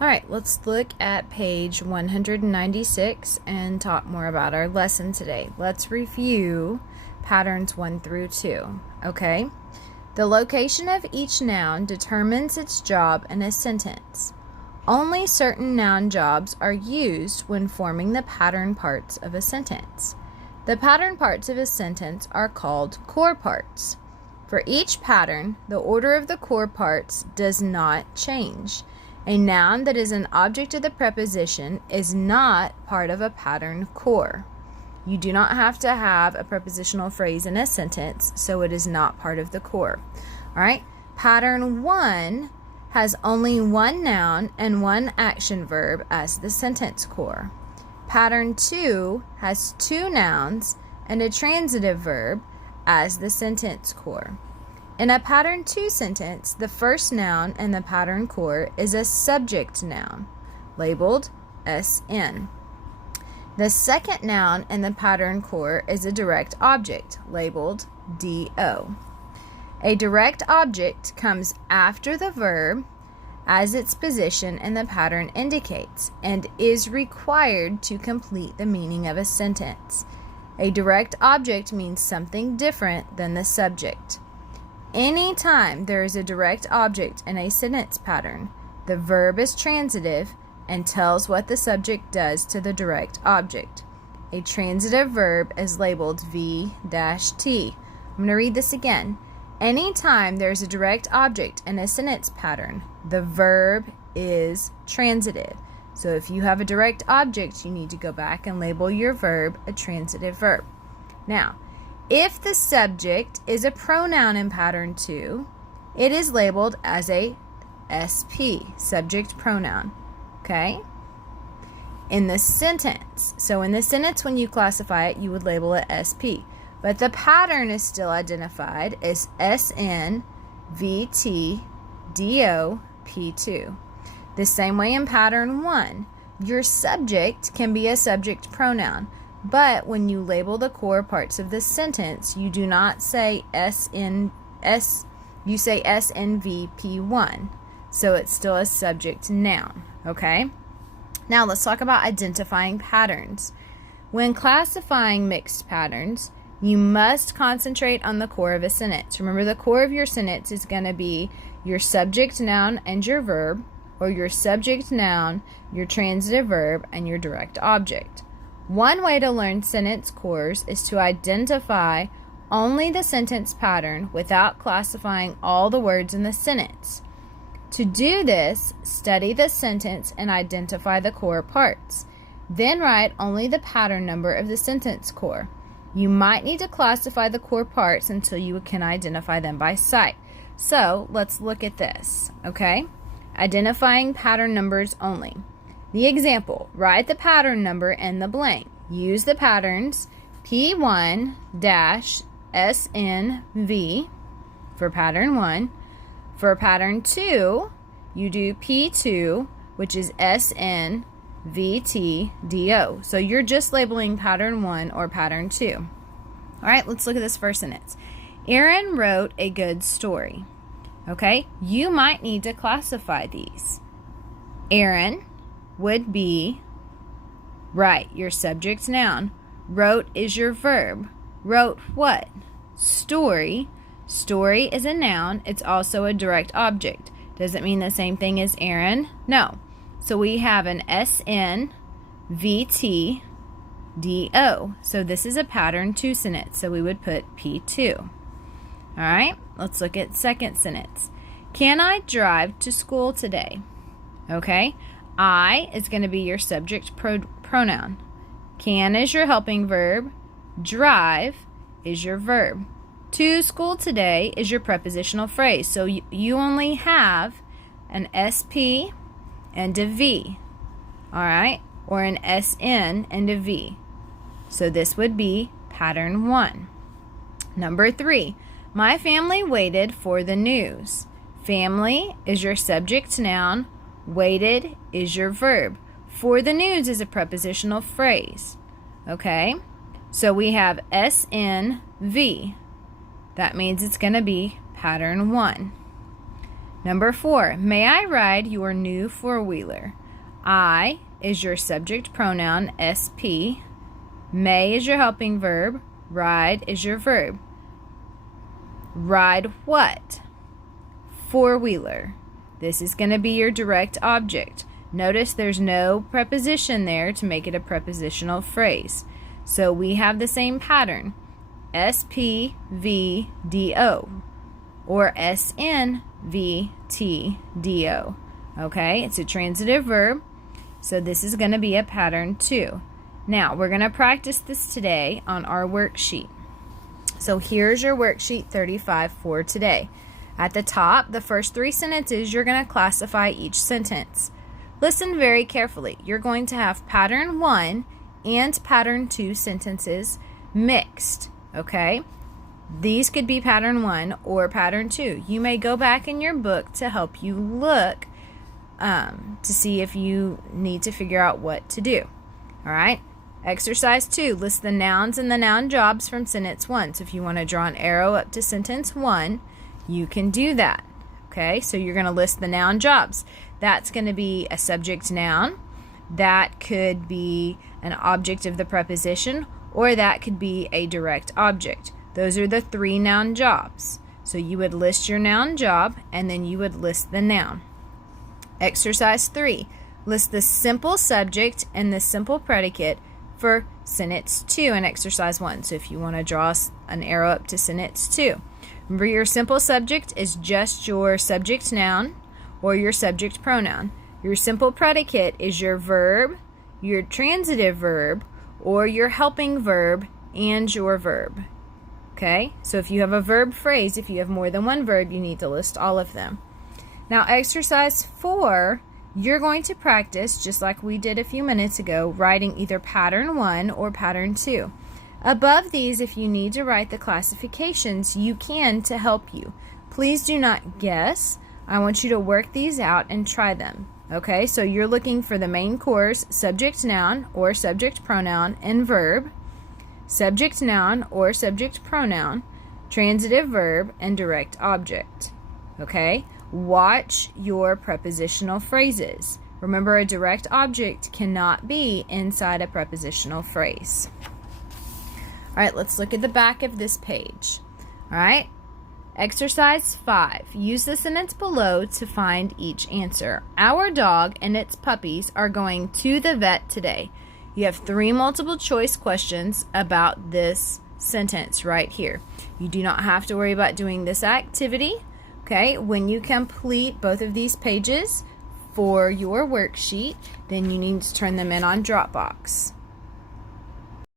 All right, let's look at page 196 and talk more about our lesson today. Let's review patterns 1 through 2, okay? The location of each noun determines its job in a sentence. Only certain noun jobs are used when forming the pattern parts of a sentence. The pattern parts of a sentence are called core parts. For each pattern, the order of the core parts does not change. A noun that is an object of the preposition is not part of a pattern core. You do not have to have a prepositional phrase in a sentence, so it is not part of the core. All right, pattern 1 has only one noun and one action verb as the sentence core. Pattern 2 has two nouns and a transitive verb as the sentence core. In a pattern 2 sentence, the first noun in the pattern core is a subject noun, labeled SN. The second noun in the pattern core is a direct object, labeled DO. A direct object comes after the verb as its position in the pattern indicates and is required to complete the meaning of a sentence. A direct object means something different than the subject. Anytime there is a direct object in a sentence pattern, the verb is transitive and tells what the subject does to the direct object. A transitive verb is labeled V-T. I'm going to read this again. Anytime there is a direct object in a sentence pattern, the verb is transitive. So if you have a direct object, you need to go back and label your verb a transitive verb. Now, if the subject is a pronoun in pattern 2, it is labeled as a SP, subject pronoun, okay? In the sentence, so in the sentence when you classify it, you would label it SP, but the pattern is still identified as SN, VT, DO, P2. The same way in pattern 1, your subject can be a subject pronoun, but when you label the core parts of the sentence, you do not say you say SNVP1. So it's still a subject noun, okay? Now let's talk about identifying patterns. When classifying mixed patterns, you must concentrate on the core of a sentence. Remember, the core of your sentence is going to be your subject noun and your verb, or your subject noun, your transitive verb, and your direct object. One way to learn sentence cores is to identify only the sentence pattern without classifying all the words in the sentence. To do this, study the sentence and identify the core parts. Then write only the pattern number of the sentence core. You might need to classify the core parts until you can identify them by sight. So let's look at this, okay? Identifying pattern numbers only. The example, write the pattern number in the blank. Use the patterns P1-SNV for pattern 1. For pattern 2, you do P2, which is SNVTDO. So you're just labeling pattern 1 or pattern 2. All right, let's look at this first sentence. Aaron wrote a good story. Okay, you might need to classify these. Aaron would be, right, your subject noun. Wrote is your verb. Wrote what? Story. Story is a noun. It's also a direct object. Does it mean the same thing as Aaron? No. So we have an SN, VT, DO. So this is a pattern 2 sentence. So we would put P2. All right, let's look at second sentence. Can I drive to school today? Okay, I is going to be your subject pronoun. Can is your helping verb. Drive is your verb. To school today is your prepositional phrase. So you only have an SP and a V. All right, or an SN and a V. So this would be pattern 1. Number 3. My family waited for the news. Family is your subject noun. Waited is your verb. For the news is a prepositional phrase. Okay? So we have SNV. That means it's going to be pattern 1. Number 4, may I ride your new four-wheeler? I is your subject pronoun, SP. May is your helping verb. Ride is your verb. Ride what? Four-wheeler. This is going to be your direct object. Notice there's no preposition there to make it a prepositional phrase. So we have the same pattern. SPVDO or SNVTDO. Okay, it's a transitive verb. So this is going to be a pattern 2. Now, we're going to practice this today on our worksheet. So here's your worksheet 35 for today. At the top, the first 3 sentences, you're going to classify each sentence. Listen very carefully. You're going to have pattern 1 and pattern 2 sentences mixed, okay? These could be pattern 1 or pattern 2. You may go back in your book to help you look to see if you need to figure out what to do. All right? Exercise 2, list the nouns and the noun jobs from sentence 1. So if you want to draw an arrow up to sentence 1, you can do that. Okay? So you're going to list the noun jobs. That's going to be a subject noun. That could be an object of the preposition, or that could be a direct object. Those are the 3 noun jobs. So you would list your noun job, and then you would list the noun. Exercise 3. List the simple subject and the simple predicate for sentence 2 in exercise 1. So if you want to draw an arrow up to sentence 2. Remember, your simple subject is just your subject noun or your subject pronoun. Your simple predicate is your verb, your transitive verb, or your helping verb and your verb. Okay? So if you have a verb phrase, if you have more than one verb, you need to list all of them. Now, exercise 4, you're going to practice, just like we did a few minutes ago, writing either pattern 1 or pattern 2. Above these, if you need to write the classifications, you can to help you. Please do not guess. I want you to work these out and try them. Okay, so you're looking for the main course, subject noun or subject pronoun and verb, subject noun or subject pronoun, transitive verb, and direct object. Okay? Watch your prepositional phrases. Remember, a direct object cannot be inside a prepositional phrase. All right, let's look at the back of this page. All right, exercise 5. Use the sentence below to find each answer. Our dog and its puppies are going to the vet today. You have 3 multiple choice questions about this sentence right here. You do not have to worry about doing this activity. Okay, when you complete both of these pages for your worksheet, then you need to turn them in on Dropbox.